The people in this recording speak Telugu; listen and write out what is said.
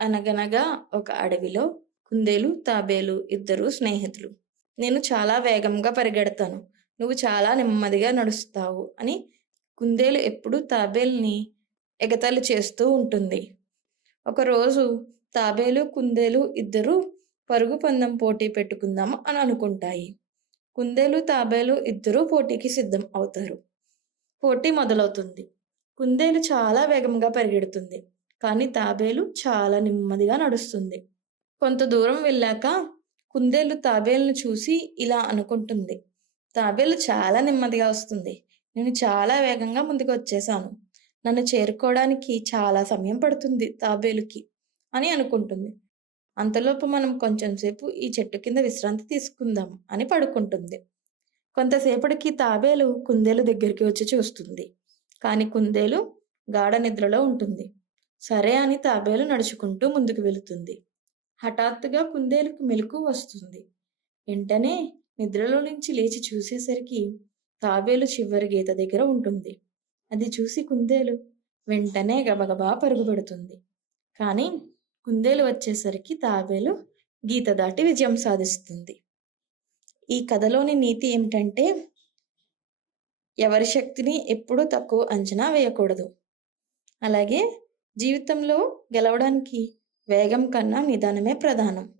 అనగనగా ఒక అడవిలో కుందేలు, తాబేలు ఇద్దరు స్నేహితులు. నేను చాలా వేగంగా పరిగెడతాను. నువ్వు చాలా నెమ్మదిగా నడుస్తావు అని కుందేలు ఎప్పుడూ తాబేలుని ఎగతాళి చేస్తూ ఉంటుంది. ఒకరోజు తాబేలు, కుందేలు ఇద్దరూ పరుగు పందెం పోటీ పెట్టుకుందాం అని అనుకుంటాయి. కుందేలు, తాబేలు ఇద్దరూ పోటీకి సిద్ధం అవుతారు. పోటీ మొదలవుతుంది. కుందేలు చాలా వేగంగా పరిగెడుతుంది. కానీ తాబేలు చాలా నెమ్మదిగా నడుస్తుంది. కొంత దూరం వెళ్ళాక కుందేలు తాబేలును చూసి ఇలా అనుకుంటుంది. తాబేలు చాలా నెమ్మదిగా వస్తుంది. నేను చాలా వేగంగా ముందుకు వచ్చేసాను. నన్ను చేరుకోవడానికి చాలా సమయం పడుతుంది తాబేలుకి అని అనుకుంటుంది. అంతలోపు మనం కొంచెం సేపు ఈ చెట్టు కింద విశ్రాంతి తీసుకుందాం అని పడుకుంటుంది. కొంతసేపటికి తాబేలు కుందేలు దగ్గరికి వచ్చి చూస్తుంది. కానీ కుందేలు గాఢ నిద్రలో ఉంటుంది. సరే అని తాబేలు నడుచుకుంటూ ముందుకు వెళుతుంది. హఠాత్తుగా కుందేలుకు మెలకువ వస్తుంది. వెంటనే నిద్రలో నుంచి లేచి చూసేసరికి తాబేలు చివరి గీత దగ్గర ఉంటుంది. అది చూసి కుందేలు వెంటనే గబగబా పరుగుపెడుతుంది. కానీ కుందేలు వచ్చేసరికి తాబేలు గీత దాటి విజయం సాధిస్తుంది. ఈ కథలోని నీతి ఏమిటంటే, ఎవరి శక్తిని ఎప్పుడూ తక్కువ అంచనా వేయకూడదు. అలాగే జీవితంలో గెలవడానికి వేగం కన్నా నిదానమే ప్రధానం.